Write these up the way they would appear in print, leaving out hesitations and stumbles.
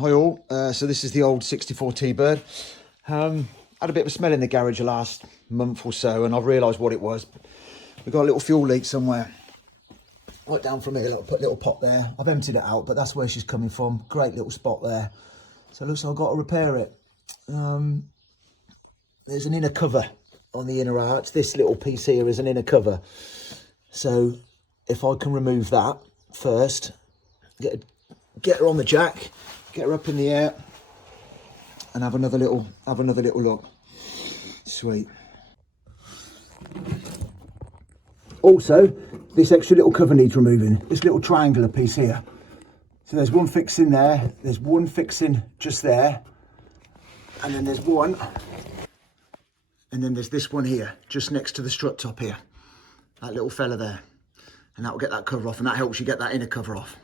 Hi all, so this is the old 64 T-Bird. Had a bit of a smell in the garage the last month or so, and I've realised what it was. We've got a little fuel leak somewhere. Right down from here, put a little pot there. I've emptied it out, but that's where she's coming from. Great little spot there. So it looks like I've got to repair it. There's an inner cover on the inner arch. This little piece here is an inner cover. So if I can remove that first, get her on the jack, get her up in the air, and have another little look. Sweet. Also, this extra little cover needs removing. This little triangular piece here. So there's one fixing there. There's one fixing just there, and then there's one, and then there's this one here, just next to the strut top here. That little fella there, and that will get that cover off, and that helps you get that inner cover off.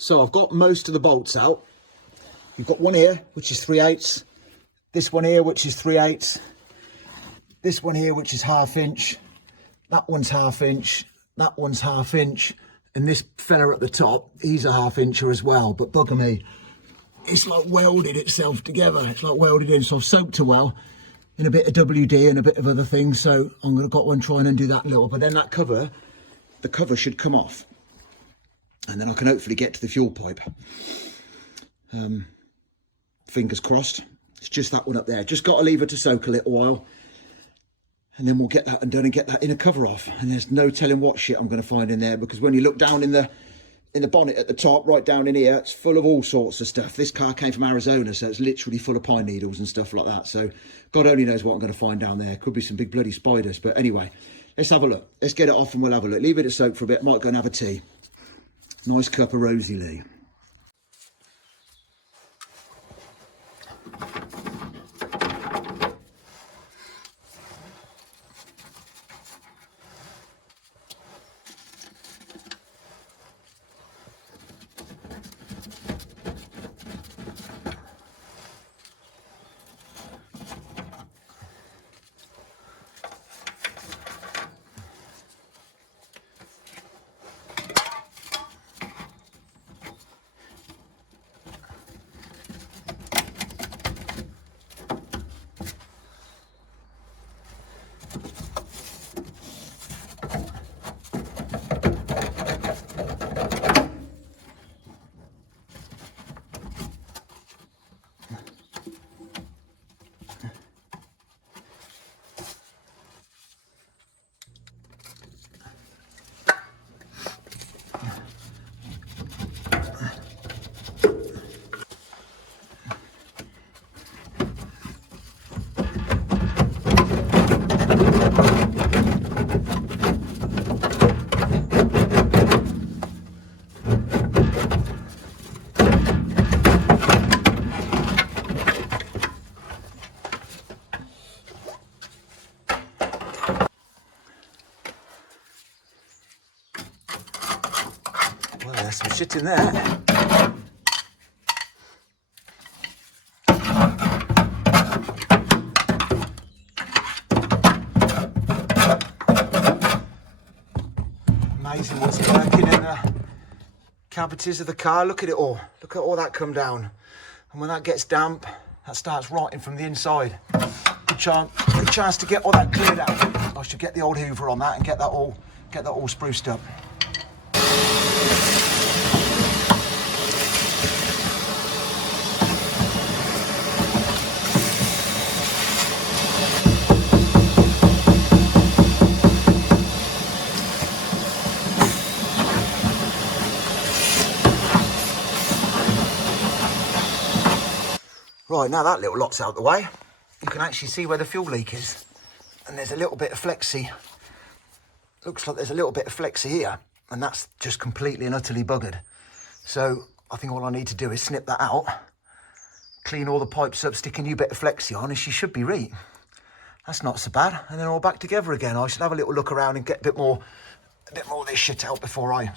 So I've got most of the bolts out. You've got one here, which is 3/8. This one here, which is 3/8. This one here, which is 1/2 inch. That one's 1/2 inch. That one's 1/2 inch. And this fella at the top, he's a 1/2 incher as well. But bugger me, it's like welded itself together. It's like welded in. So I've soaked it well in a bit of WD and a bit of other things. So I'm going to got one try and undo that little. But then that cover, the cover should come off. And then I can hopefully get to the fuel pipe. Fingers crossed. It's just that one up there. Just got to leave it to soak a little while. And then we'll get that undone and get that inner cover off. And there's no telling what shit I'm going to find in there. Because when you look down in the bonnet at the top, right down in here, it's full of all sorts of stuff. This car came from Arizona, so it's literally full of pine needles and stuff like that. So God only knows what I'm going to find down there. Could be some big bloody spiders. But anyway, let's have a look. Let's get it off and we'll have a look. Leave it to soak for a bit. Might go and have a tea. Nice cup of Rosie Lee. Well, there's some shit in there. Amazing what's working in the cavities of the car. Look at it all. Look at all that come down. And when that gets damp, that starts rotting from the inside. Good chance to get all that cleared out. I should get the old Hoover on that and get that all spruced up. Right, now that little lot's out the way, you can actually see where the fuel leak is. And there's a little bit of flexy. Looks like there's a little bit of flexy here, and that's just completely and utterly buggered. So I think all I need to do is snip that out, clean all the pipes up, stick a new bit of flexi on, and she should be right. That's not so bad. And then all back together again. I should have a little look around and get a bit more of this shit out before I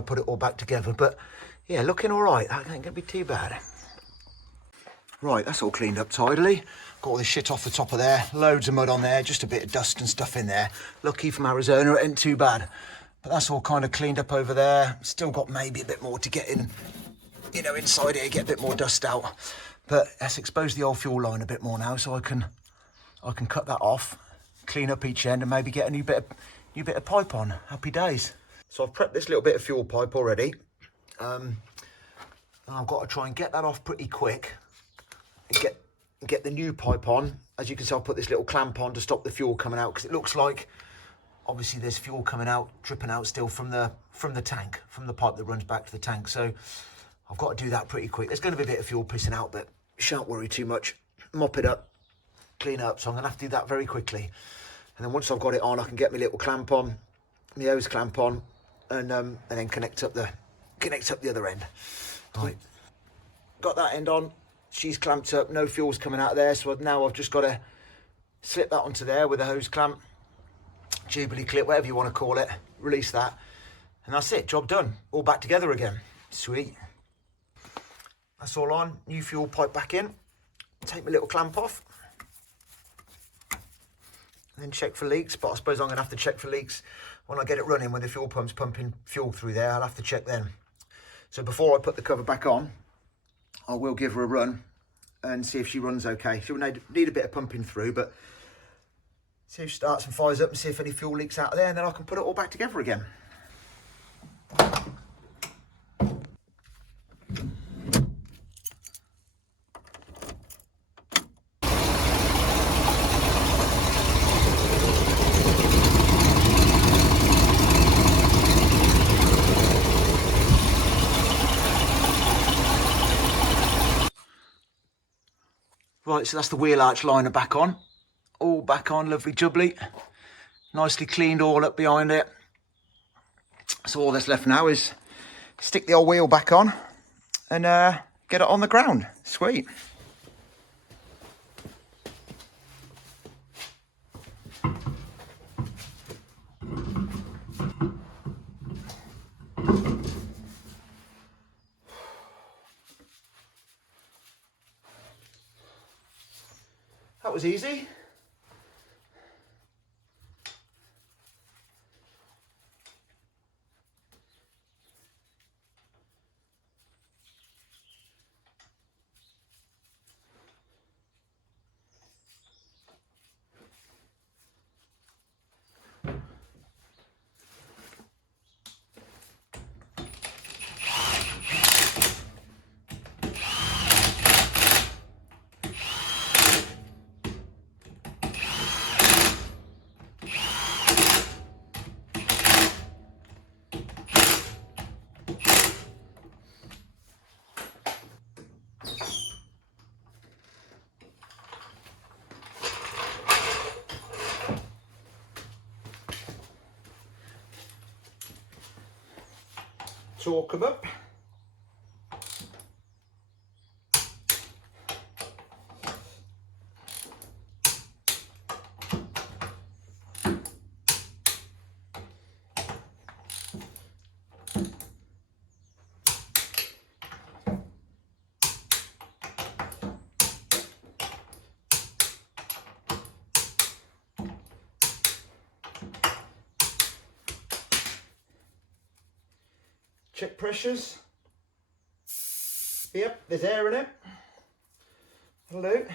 put it all back together. But yeah, looking all right. That ain't gonna be too bad. Right, that's all cleaned up tidily. Got all this shit off the top of there. Loads of mud on there, just a bit of dust and stuff in there. Lucky from Arizona, it ain't too bad. But that's all kind of cleaned up over there. Still got maybe a bit more to get in, you know, inside here, get a bit more dust out. But let's expose the old fuel line a bit more now, so I can cut that off, clean up each end, and maybe get a new bit of pipe on. Happy days. So I've prepped this little bit of fuel pipe already. And I've got to try and get that off pretty quick and get the new pipe on. As you can see, I've put this little clamp on to stop the fuel coming out, because it looks like obviously there's fuel coming out, dripping out still from the tank, from the pipe that runs back to the tank. So I've got to do that pretty quick. There's going to be a bit of fuel pissing out, but shan't worry too much. Mop it up, clean it up. So I'm going to have to do that very quickly. And then once I've got it on, I can get my little clamp on, my hose clamp on, and then connect up the other end. Right, got that end on. She's clamped up, no fuel's coming out of there. So now I've just got to slip that onto there with a hose clamp, Jubilee clip, whatever you want to call it. Release that, and that's it. Job done. All back together again. Sweet. That's all on. New fuel pipe back in. Take my little clamp off. And then check for leaks. But I suppose I'm going to have to check for leaks when I get it running, when the fuel pump's pumping fuel through there. I'll have to check then. So before I put the cover back on, I will give her a run and see if she runs okay. She'll need a bit of pumping through, but see if she starts and fires up and see if any fuel leaks out of there, and then I can put it all back together again. Right, so that's the wheel arch liner back on. All back on, lovely jubbly. Nicely cleaned all up behind it. So all that's left now is stick the old wheel back on and get it on the ground. Sweet. That was easy. Torque them up. Check pressures. Yep, there's air in it. That'll do.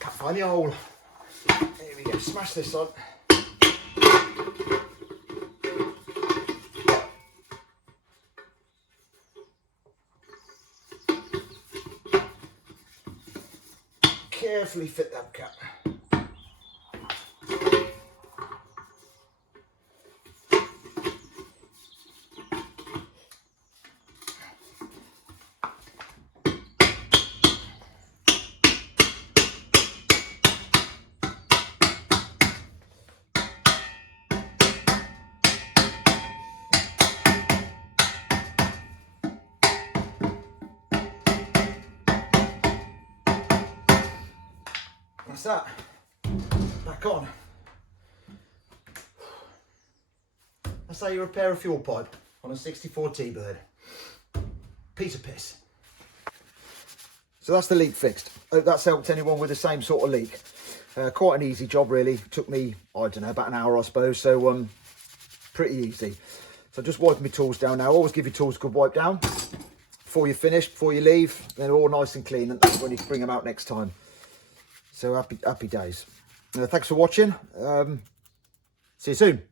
Can't find the hole. Here we go, smash this on. carefully fit that cap. That's that. Back on. That's how you repair a fuel pipe on a 64 T-Bird. Piece of piss. So that's the leak fixed. Hope that's helped anyone with the same sort of leak. Quite an easy job really. Took me, I don't know, about an hour I suppose. So pretty easy. So just wipe my tools down now. Always give your tools a good wipe down before you finish, before you leave. They're all nice and clean, and that's when you bring them out next time. So happy days. Thanks for watching. See you soon.